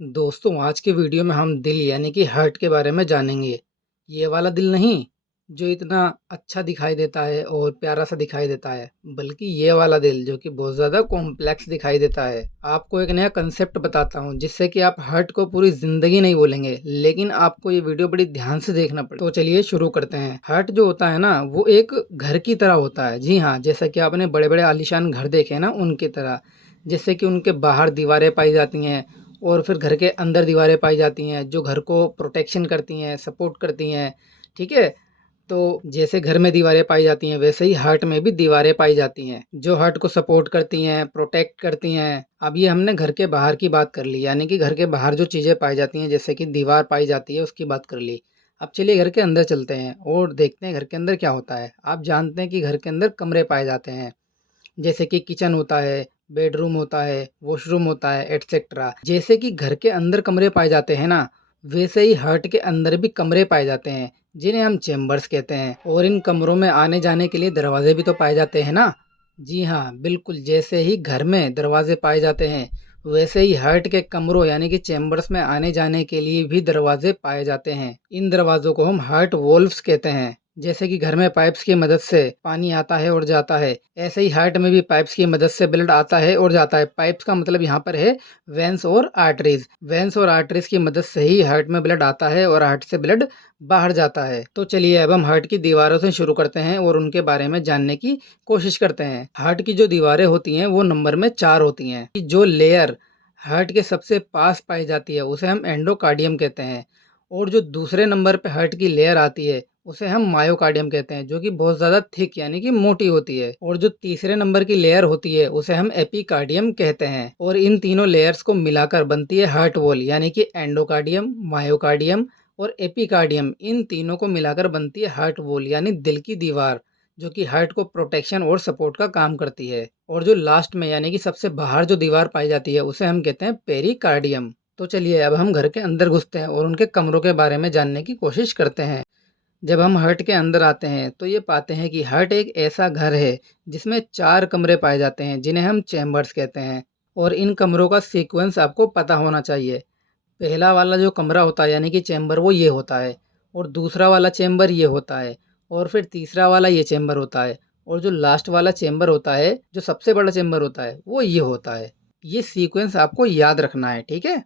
दोस्तों आज के वीडियो में हम दिल यानी कि हार्ट के बारे में जानेंगे। ये वाला दिल नहीं जो इतना अच्छा दिखाई देता है और प्यारा सा दिखाई देता है, बल्कि ये वाला दिल जो कि बहुत ज़्यादा कॉम्प्लेक्स दिखाई देता है। आपको एक नया कंसेप्ट बताता हूँ जिससे कि आप हार्ट को पूरी ज़िंदगी नहीं बोलेंगे, लेकिन आपको ये वीडियो बड़ी ध्यान से देखना पड़ेगा। तो चलिए शुरू करते हैं। हार्ट जो होता है ना वो एक घर की तरह होता है। जी हाँ, जैसा कि आपने बड़े बड़े आलीशान घर देखे ना उनकी तरह। जैसे कि उनके बाहर दीवारें पाई जाती हैं और फिर घर के अंदर दीवारें पाई जाती हैं जो घर को प्रोटेक्शन करती हैं, सपोर्ट करती हैं। ठीक है? तो जैसे घर में दीवारें पाई जाती हैं वैसे ही हार्ट में भी दीवारें पाई जाती हैं जो हार्ट को सपोर्ट करती हैं, प्रोटेक्ट करती हैं। अब ये हमने घर के बाहर की बात कर ली, यानी कि घर के बाहर जो चीज़ें पाई जाती हैं जैसे कि दीवार पाई जाती है उसकी बात कर ली। अब चलिए घर के अंदर चलते हैं और देखते हैं घर के अंदर क्या होता है। आप जानते हैं कि घर के अंदर कमरे पाए जाते हैं, जैसे कि किचन होता है, बेडरूम होता है, वॉशरूम होता है, एटसेट्रा। जैसे कि घर के अंदर कमरे पाए जाते हैं ना, वैसे ही हार्ट के अंदर भी कमरे पाए जाते हैं जिन्हें हम चेम्बर्स कहते हैं। और इन कमरों में आने जाने के लिए दरवाजे भी तो पाए जाते हैं ना। जी हाँ, बिल्कुल जैसे ही घर में दरवाजे पाए जाते हैं वैसे ही हार्ट के कमरों यानी कि चेम्बर्स में आने जाने के लिए भी दरवाजे पाए जाते हैं। इन दरवाजों को हम हार्ट वॉल्व्स कहते हैं। जैसे कि घर में पाइप्स की मदद से पानी आता है और जाता है, ऐसे ही हार्ट में भी पाइप्स की मदद से ब्लड आता है और जाता है। पाइप्स का मतलब यहाँ पर है वेंस और आर्टरीज। वेंस और आर्टरीज की मदद से ही हार्ट में ब्लड आता है और हार्ट से ब्लड बाहर जाता है। तो चलिए अब हम हार्ट की दीवारों से शुरू करते हैं और उनके बारे में जानने की कोशिश करते हैं। हार्ट की जो दीवारें होती हैं वो नंबर में 4 होती हैं। जो लेयर हार्ट के सबसे पास पाई जाती है उसे हम एंडोकार्डियम कहते हैं। और जो दूसरे नंबर पे हार्ट की लेयर आती है उसे हम मायोकार्डियम कहते हैं, जो कि बहुत ज़्यादा थिक यानी कि मोटी होती है। और जो तीसरे नंबर की लेयर होती है उसे हम एपिकार्डियम कहते हैं। और इन तीनों लेयर्स को मिलाकर बनती है हार्ट वॉल, यानी कि एंडोकार्डियम, मायोकार्डियम और एपिकार्डियम। इन तीनों को मिलाकर बनती है हार्ट वॉल यानी दिल की दीवार, जो कि हार्ट को प्रोटेक्शन और सपोर्ट का काम करती है। और जो लास्ट में यानी कि सबसे बाहर जो दीवार पाई जाती है उसे हम कहते हैं पेरिकार्डियम। तो चलिए अब हम घर के अंदर घुसते हैं और उनके कमरों के बारे में जानने की कोशिश करते हैं। जब हम हार्ट के अंदर आते हैं तो ये पाते हैं कि हार्ट एक ऐसा घर है जिसमें 4 कमरे पाए जाते हैं जिन्हें हम चैम्बर्स कहते हैं। और इन कमरों का सीक्वेंस आपको पता होना चाहिए। पहला वाला जो कमरा होता है यानी कि चैम्बर वो ये होता है, और दूसरा वाला चैम्बर ये होता है, और फिर तीसरा वाला ये चैम्बर होता है, और जो लास्ट वाला चैम्बर होता है जो सबसे बड़ा चैम्बर होता है वो ये होता है। ये सीक्वेंस आपको याद रखना है, ठीक है?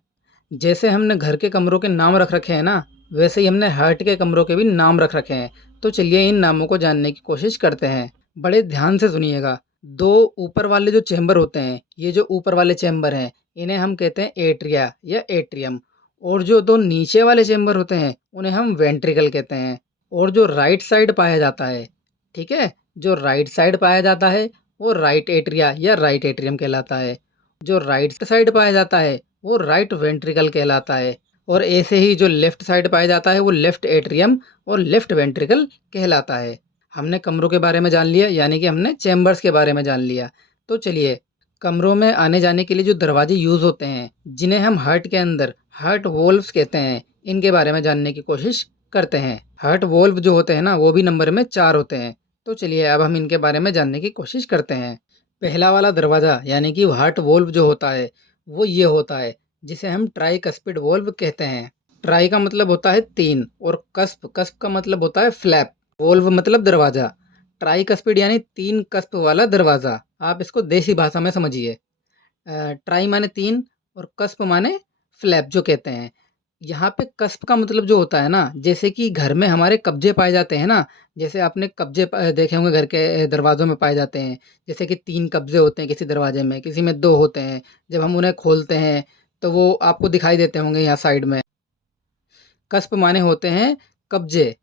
जैसे हमने घर के कमरों के नाम रख रखे हैं ना, वैसे ही हमने हार्ट के कमरों के भी नाम रख रखे हैं। तो चलिए इन नामों को जानने की कोशिश करते हैं। बड़े ध्यान से सुनिएगा। 2 ऊपर वाले जो चैम्बर होते हैं, ये जो ऊपर वाले चैम्बर हैं, इन्हें हम कहते हैं एट्रिया या एट्रियम। और जो 2 नीचे वाले चैम्बर होते हैं, उन्हें हम वेंट्रिकल कहते हैं। और जो राइट साइड पाया जाता है, ठीक है? जो राइट साइड पाया जाता है, वो राइट एट्रिया या राइट एट्रियम कहलाता है। जो राइट साइड पाया जाता है वो राइट वेंट्रिकल कहलाता है। और ऐसे ही जो लेफ्ट साइड पाया जाता है वो लेफ्ट एट्रियम और लेफ्ट वेंट्रिकल कहलाता है। हमने कमरों के बारे में जान लिया, यानी कि हमने चैम्बर्स के बारे में जान लिया। तो चलिए कमरों में आने जाने के लिए जो दरवाजे यूज़ होते हैं जिन्हें हम हार्ट के अंदर हार्ट वोल्व्स कहते हैं, इनके बारे में जानने की कोशिश करते हैं। हार्ट वोल्व जो होते हैं ना वो भी नंबर में 4 होते हैं। तो चलिए अब हम इनके बारे में जानने की कोशिश करते हैं। पहला वाला दरवाज़ा यानी कि हार्ट वोल्व जो होता है वो ये होता है, जिसे हम ट्राइकस्पिड वोल्व कहते हैं। ट्राई का मतलब होता है 3 और कस्प कस्प का मतलब होता है फ्लैप। वोल्व मतलब दरवाज़ा। ट्राइकस्पिड यानी 3 कस्प वाला दरवाज़ा। आप इसको देसी भाषा में समझिए। ट्राई माने 3 और कस्प माने फ्लैप जो कहते हैं। यहाँ पे कस्प का मतलब जो होता है ना, जैसे कि घर में हमारे कब्जे पाए जाते हैं ना, जैसे आपने कब्जे देखे होंगे घर के दरवाज़ों में पाए जाते हैं। जैसे कि 3 कब्जे होते हैं किसी दरवाजे में, किसी में 2 होते हैं। जब हम उन्हें खोलते हैं तो वो आपको दिखाई देते होंगे यहाँ साइड में। कस्प माने होते हैं कब्जे।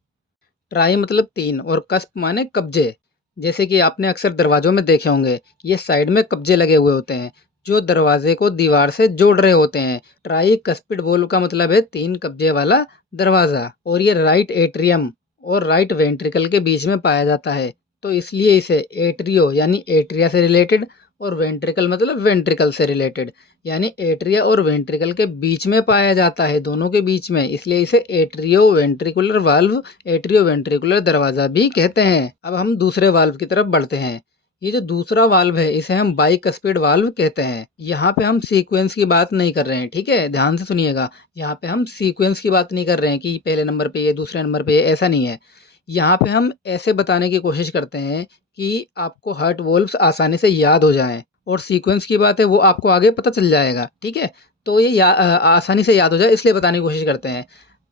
ट्राई मतलब 3 और कस्प माने कब्जे। जैसे कि आपने अक्सर दरवाज़ों में देखे होंगे, ये साइड में कब्जे लगे हुए होते हैं जो दरवाजे को दीवार से जोड़ रहे होते हैं। ट्राई कस्पिड वोल्व का मतलब है 3 कब्जे वाला दरवाज़ा। और ये राइट एट्रियम और राइट वेंट्रिकल के बीच में पाया जाता है। तो इसलिए इसे एट्रियो यानी एट्रिया से रिलेटेड और वेंट्रिकल मतलब वेंट्रिकल से रिलेटेड, यानी एट्रिया और वेंट्रिकल के बीच में पाया जाता है, दोनों के बीच में, इसलिए इसे atrio ventricular valve, atrio ventricular दरवाज़ा भी कहते हैं। अब हम दूसरे वाल्व की तरफ बढ़ते हैं। ये जो दूसरा वाल्व है इसे हम बाइकस्पिड वाल्व कहते हैं। यहाँ पे हम सीक्वेंस की बात नहीं कर रहे हैं, ठीक है? ध्यान से सुनिएगा। यहाँ पे हम सीक्वेंस की बात नहीं कर रहे हैं कि पहले नंबर पे ये, दूसरे नंबर पे ये, ऐसा नहीं है। यहाँ पे हम ऐसे बताने की कोशिश करते हैं कि आपको हर्ट वोल्व्स आसानी से याद हो जाएँ, और सीक्वेंस की बात है वो आपको आगे पता चल जाएगा, ठीक है? तो ये आसानी से याद हो जाए इसलिए बताने की कोशिश करते हैं।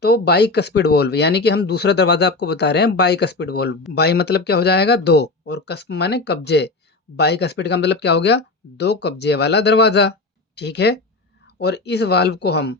तो बाइकस्पिड वोल्व यानी कि हम दूसरा दरवाज़ा आपको बता रहे हैं बाइकस्पिड वोल्व। बाई मतलब क्या हो जाएगा? 2, और कस्प माने कब्जे। बाइकस्पिड का मतलब क्या हो गया? 2 कब्जे वाला दरवाज़ा, ठीक है? और इस वाल्व को हम,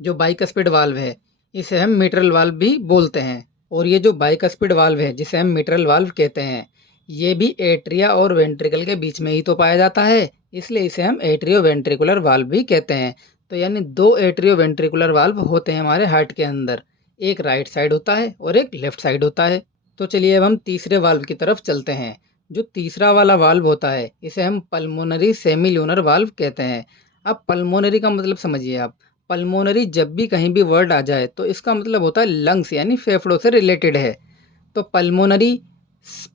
जो बाइकस्पिड वाल्व है, इसे हम मिट्रल वाल्व भी बोलते हैं। और ये जो बाइकस्पिड वाल्व है जिसे हम मिट्रल वाल्व कहते हैं, ये भी एट्रिया और वेंट्रिकल के बीच में ही तो पाया जाता है, इसलिए इसे हम एट्रियो वेंट्रिकुलर वाल्व भी कहते हैं। तो यानी 2 एट्रियो वेंट्रिकुलर वाल्व होते हैं हमारे हार्ट के अंदर, एक राइट साइड होता है और एक लेफ्ट साइड होता है। तो चलिए अब हम तीसरे वाल्व की तरफ चलते हैं। जो तीसरा वाला वाल्व होता है इसे हम पल्मोनरी सेमील्यूनर वाल्व कहते हैं। अब पल्मोनरी का मतलब समझिए आप। पल्मोनरी जब भी कहीं भी वर्ड आ जाए तो इसका मतलब होता है लंग्स, यानी फेफड़ों से रिलेटेड है। तो पल्मोनरी,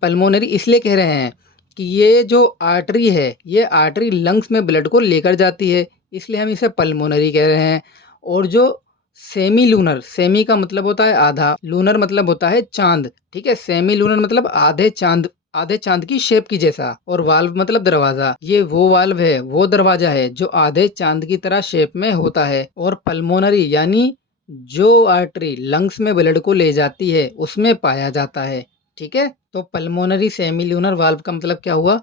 पल्मोनरी इसलिए कह रहे हैं कि ये जो आर्टरी है, ये आर्टरी लंग्स में ब्लड को लेकर जाती है, इसलिए हम इसे पल्मोनरी कह रहे हैं। और जो सेमी लूनर, सेमी का मतलब होता है आधा, लूनर मतलब होता है चांद, ठीक है? सेमी लूनर मतलब आधे चांद, आधे चांद की शेप की जैसा। और वाल्व मतलब दरवाजा, ये वो वाल्व है, वो दरवाजा है जो आधे चांद की तरह शेप में होता है। और पल्मोनरी यानी जो आर्टरी लंग्स में ब्लड को ले जाती है उसमें पाया जाता है, ठीक है? तो पल्मोनरी सेमील्यूनर वाल्व का मतलब क्या हुआ?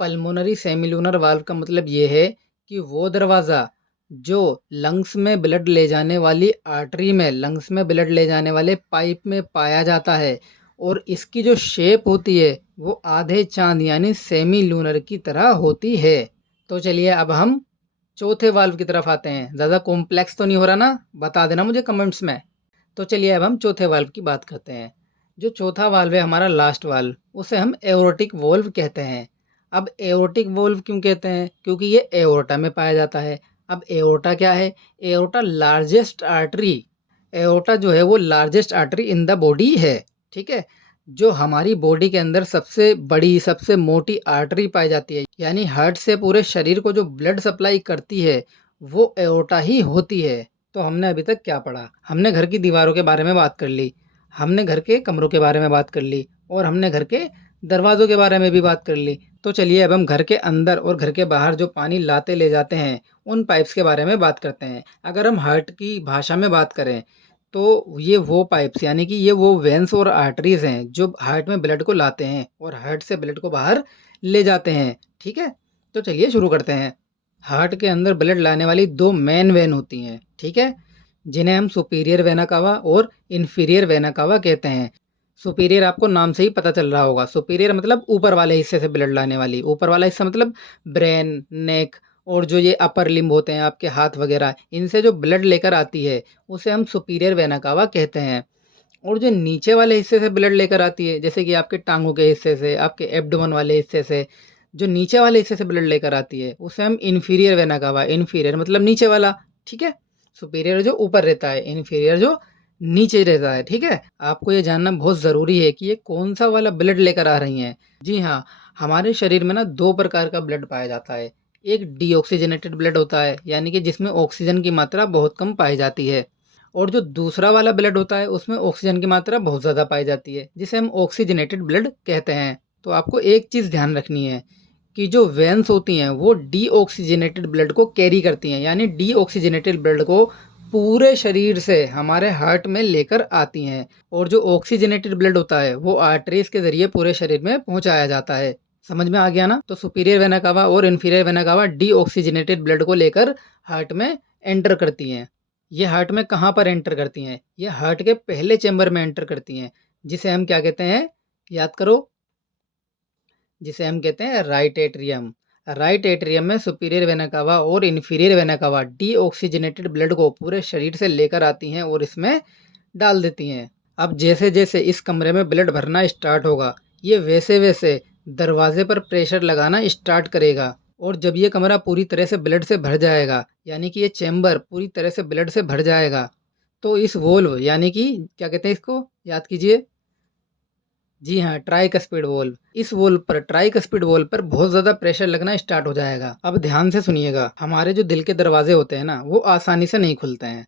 पल्मोनरी सेमील्यूनर वाल्व का मतलब ये है कि वो दरवाज़ा जो लंग्स में ब्लड ले जाने वाली आर्टरी में, लंग्स में ब्लड ले जाने वाले पाइप में पाया जाता है, और इसकी जो शेप होती है वो आधे चांद यानी सेमी लूनर की तरह होती है। तो चलिए अब हम चौथे वाल्व की तरफ आते हैं। ज़्यादा कॉम्प्लेक्स तो नहीं हो रहा ना? बता देना मुझे कमेंट्स में। तो चलिए अब हम चौथे वाल्व की बात करते हैं। जो चौथा वाल्व है हमारा लास्ट वाल्व, उसे हम एओर्टिक वोल्व कहते हैं। अब एओर्टिक वोल्व क्यों कहते हैं? क्योंकि ये एओर्टा में पाया जाता है। अब एओर्टा क्या है? एओर्टा लार्जेस्ट आर्टरी, एओर्टा जो है वो largest artery in the body है, ठीक है? जो हमारी बॉडी के अंदर सबसे बड़ी, सबसे मोटी आर्टरी पाई जाती है, यानी हार्ट से पूरे शरीर को जो ब्लड सप्लाई करती है वो एओर्टा ही होती है। तो हमने अभी तक क्या पढ़ा? हमने घर की दीवारों के बारे में बात कर ली, हमने घर के कमरों के बारे में बात कर ली, और हमने घर के दरवाज़ों के बारे में भी बात कर ली। तो चलिए अब हम घर के अंदर और घर के बाहर जो पानी लाते ले जाते हैं उन पाइप्स के बारे में बात करते हैं। अगर हम हार्ट की भाषा में बात करें तो ये वो पाइप्स यानी कि ये वो वेन्स और आर्टरीज़ हैं जो हार्ट में ब्लड को लाते हैं और हार्ट से ब्लड को बाहर ले जाते हैं, ठीक है? तो चलिए शुरू करते हैं। हार्ट के अंदर ब्लड लाने वाली 2 मेन वेन होती हैं, ठीक है? जिन्हें हम सुपीरियर वेना कावा और इन्फीरियर वेना कावा कहते हैं। सुपीरियर आपको नाम से ही पता चल रहा होगा। सुपीरियर मतलब ऊपर वाले हिस्से से ब्लड लाने वाली। ऊपर वाला हिस्सा मतलब ब्रेन, नेक, और जो ये अपर लिम्ब होते हैं आपके हाथ वगैरह, इनसे जो ब्लड लेकर आती है उसे हम सुपीरियर वेना कावा कहते हैं। और जो नीचे वाले हिस्से से ब्लड लेकर आती है, जैसे कि आपके टांगों के हिस्से से, आपके एब्डोमेन वाले हिस्से से, जो नीचे वाले हिस्से से ब्लड लेकर आती है उसे हम इन्फीरियर वेना कावा, इन्फीरियर मतलब नीचे वाला, ठीक है? सुपीरियर जो ऊपर रहता है, इन्फीरियर जो नीचे रहता है, ठीक है? आपको ये जानना बहुत ज़रूरी है कि ये कौन सा वाला ब्लड लेकर आ रही हैं। जी हाँ, हमारे शरीर में ना 2 प्रकार का ब्लड पाया जाता है। एक डीऑक्सीजनेटेड ब्लड होता है, यानी कि जिसमें ऑक्सीजन की मात्रा बहुत कम पाई जाती है। और जो दूसरा वाला ब्लड होता है उसमें ऑक्सीजन की मात्रा बहुत ज़्यादा पाई जाती है, जिसे हम ऑक्सीजनेटेड ब्लड कहते हैं। तो आपको एक चीज़ ध्यान रखनी है कि जो वेन्स होती हैं वो डीऑक्सीजनेटेड ब्लड को कैरी करती हैं, यानी डीऑक्सीजनेटेड ब्लड को पूरे शरीर से हमारे हार्ट में लेकर आती हैं। और जो ऑक्सीजनेटेड ब्लड होता है वो आर्टरीज के ज़रिए पूरे शरीर में पहुंचाया जाता है। समझ में आ गया ना? तो सुपीरियर वेना कावा और inferior vena cava deoxygenated blood को लेकर हार्ट में एंटर करती हैं। ये हार्ट में कहाँ पर एंटर करती हैं? ये हार्ट के पहले चैम्बर में एंटर करती हैं, जिसे हम क्या कहते हैं? याद करो, जिसे हम कहते हैं राइट एट्रियम। राइट एट्रियम में सुपीरियर वेना कावा और inferior vena cava deoxygenated blood को पूरे शरीर से लेकर आती हैं और इसमें डाल देती हैं। अब जैसे जैसे इस कमरे में ब्लड भरना स्टार्ट होगा, ये वैसे वैसे दरवाजे पर प्रेशर लगाना स्टार्ट करेगा। और जब ये कमरा पूरी तरह से ब्लड से भर जाएगा, यानी कि ये चैम्बर पूरी तरह से ब्लड से भर जाएगा, तो इस वोल्व यानी कि क्या कहते हैं इसको? याद कीजिए, जी हाँ, ट्राइकस्पिड वोल्व। इस वोल्व पर ट्राइकस्पिड वोल्व पर बहुत ज़्यादा प्रेशर लगना स्टार्ट हो जाएगा। अब ध्यान से सुनिएगा, हमारे जो दिल के दरवाजे होते हैं ना, वो आसानी से नहीं खुलते हैं।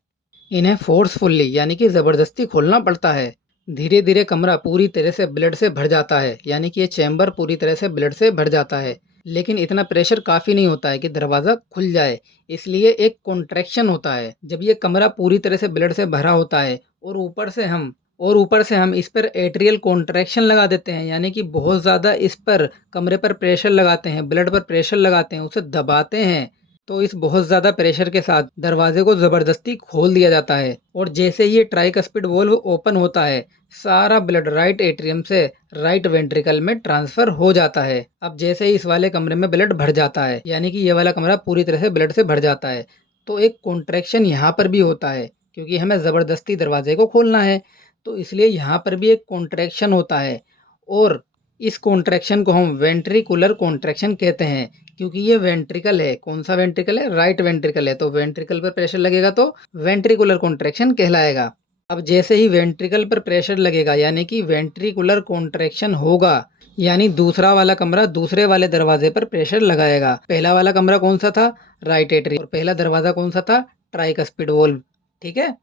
इन्हें फोर्सफुली यानी कि ज़बरदस्ती खोलना पड़ता है। धीरे-धीरे कमरा पूरी तरह से ब्लड से भर जाता है, यानी कि ये चैम्बर पूरी तरह से ब्लड से भर जाता है। लेकिन इतना प्रेशर काफ़ी नहीं होता है कि दरवाज़ा खुल जाए, इसलिए एक कॉन्ट्रैक्शन होता है। जब ये कमरा पूरी तरह से ब्लड से भरा होता है और ऊपर से हम इस पर एट्रियल कॉन्ट्रैक्शन लगा देते हैं, यानी कि बहुत ज़्यादा इस पर कमरे पर प्रेशर लगाते हैं, ब्लड पर प्रेशर लगाते हैं, उसे दबाते हैं। तो इस बहुत ज़्यादा प्रेशर के साथ दरवाजे को ज़बरदस्ती खोल दिया जाता है और जैसे ही ये ट्राइकस्पिड वोल्व ओपन होता है, सारा ब्लड राइट एट्रियम से राइट वेंट्रिकल में ट्रांसफ़र हो जाता है। अब जैसे ही इस वाले कमरे में ब्लड भर जाता है, यानी कि ये वाला कमरा पूरी तरह से ब्लड से भर जाता है, तो एक कॉन्ट्रैक्शन यहाँ पर भी होता है, क्योंकि हमें ज़बरदस्ती दरवाजे को खोलना है, तो इसलिए यहाँ पर भी एक कॉन्ट्रैक्शन होता है और इस कॉन्ट्रैक्शन को हम वेंट्रिकुलर कॉन्ट्रैक्शन कहते हैं, क्योंकि ये वेंट्रिकल है। कौन सा वेंट्रिकल है? राइट वेंट्रिकल है, तो वेंट्रिकल पर प्रेशर लगेगा तो वेंट्रिकुलर कॉन्ट्रैक्शन कहलाएगा। अब जैसे ही वेंट्रिकल पर प्रेशर लगेगा, यानी कि वेंट्रिकुलर कॉन्ट्रैक्शन होगा, यानी दूसरा वाला कमरा दूसरे वाले दरवाजे पर प्रेशर लगाएगा। पहला वाला कमरा कौन सा था? Right atrium. और पहला दरवाजा कौन सा था? Tricuspid valve. ठीक है,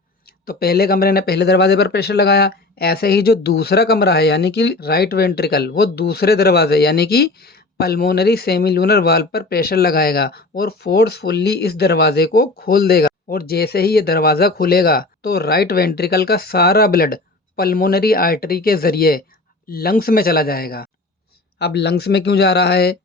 तो पहले कमरे ने पहले दरवाजे पर प्रेशर लगाया। ऐसे ही जो दूसरा कमरा है, यानी कि राइट वेंट्रिकल, वो दूसरे दरवाजे यानी कि पल्मोनरी सेमिलुनर वाल्व पर प्रेशर लगाएगा और फोर्सफुली इस दरवाजे को खोल देगा। और जैसे ही ये दरवाज़ा खुलेगा, तो राइट वेंट्रिकल का सारा ब्लड पल्मोनरी आर्टरी के ज़रिए लंग्स में चला जाएगा। अब लंग्स में क्यों जा रहा है?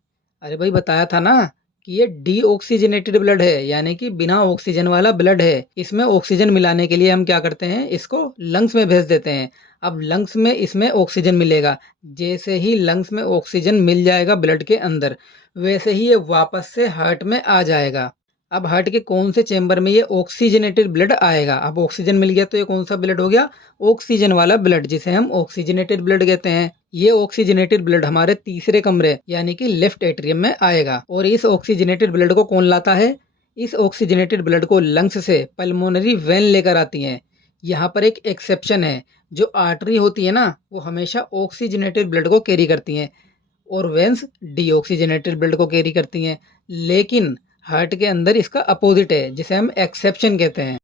अरे भाई, बताया था ना कि ये डीऑक्सीजनेटेड ब्लड है, यानी कि बिना ऑक्सीजन वाला ब्लड है। इसमें ऑक्सीजन मिलाने के लिए हम क्या करते हैं? इसको लंग्स में भेज देते हैं। अब लंग्स में इसमें ऑक्सीजन मिलेगा। जैसे ही लंग्स में ऑक्सीजन मिल जाएगा ब्लड के अंदर, वैसे ही ये वापस से हार्ट में आ जाएगा। अब हार्ट के कौन से चेंबर में ये ऑक्सीजनेटेड ब्लड आएगा? अब ऑक्सीजन मिल गया तो ये कौन सा ब्लड हो गया? ऑक्सीजन वाला ब्लड, जिसे हम ऑक्सीजनेटेड ब्लड कहते हैं। ये ऑक्सीजनेटेड ब्लड हमारे तीसरे कमरे यानी कि लेफ्ट एट्रियम में आएगा। और इस ऑक्सीजनेटेड ब्लड को कौन लाता है? इस ऑक्सीजनेटेड ब्लड को लंग्स से पल्मोनरी वेन लेकर आती हैं। यहाँ पर एक एक्सेप्शन है, जो आर्टरी होती है ना, वो हमेशा ऑक्सीजनेटेड ब्लड को कैरी करती हैं और वेंस डीऑक्सीजनेटेड ब्लड को कैरी करती हैं। लेकिन हार्ट के अंदर इसका अपोजिट है, जिसे हम एक्सेप्शन कहते हैं।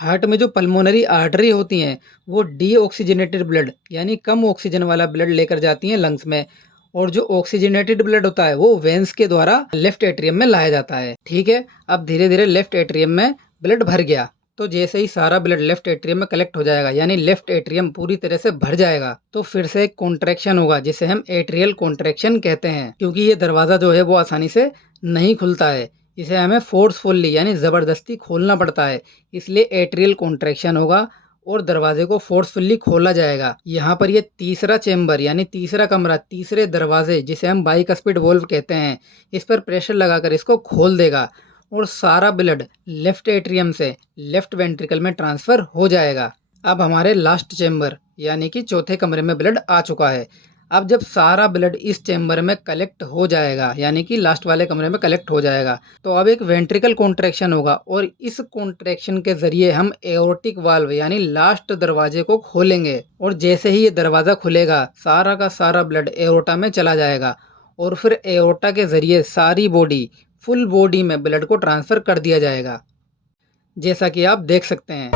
हार्ट में जो पल्मोनरी आर्टरी होती हैं, वो डीऑक्सीजनेटेड ब्लड यानी कम ऑक्सीजन वाला ब्लड लेकर जाती हैं लंग्स में, और जो ऑक्सीजनेटेड ब्लड होता है वो वेंस के द्वारा लेफ्ट एट्रियम में लाया जाता है। ठीक है, अब धीरे धीरे लेफ्ट एट्रियम में ब्लड भर गया, तो जैसे ही सारा ब्लड लेफ्ट एट्रियम में कलेक्ट हो जाएगा, यानी लेफ्ट एट्रियम पूरी तरह से भर जाएगा, तो फिर से एक कॉन्ट्रैक्शन होगा, जिसे हम एट्रियल कॉन्ट्रैक्शन कहते हैं। क्योंकि ये दरवाज़ा जो है वो आसानी से नहीं खुलता है, इसे हमें फोर्सफुली यानी ज़बरदस्ती खोलना पड़ता है, इसलिए एट्रियल कॉन्ट्रैक्शन होगा और दरवाजे को फोर्सफुली खोला जाएगा। यहाँ पर ये तीसरा चेंबर यानी तीसरा कमरा तीसरे दरवाजे, जिसे हम बाइकस्पिड वोल्व कहते हैं, इस पर प्रेशर लगाकर इसको खोल देगा और सारा ब्लड लेफ्ट एट्रियम से लेफ्ट वेंट्रिकल में ट्रांसफ़र हो जाएगा। अब हमारे लास्ट चेंबर यानी कि चौथे कमरे में ब्लड आ चुका है। अब जब सारा ब्लड इस चेंबर में कलेक्ट हो जाएगा, यानी कि लास्ट वाले कमरे में कलेक्ट हो जाएगा, तो अब एक वेंट्रिकल कॉन्ट्रैक्शन होगा और इस कॉन्ट्रैक्शन के ज़रिए हम एओर्टिक वाल्व यानी लास्ट दरवाजे को खोलेंगे। और जैसे ही ये दरवाज़ा खुलेगा, सारा का सारा ब्लड एओर्टा में चला जाएगा और फिर एओर्टा के ज़रिए सारी बॉडी, फुल बॉडी में ब्लड को ट्रांसफ़र कर दिया जाएगा, जैसा कि आप देख सकते हैं।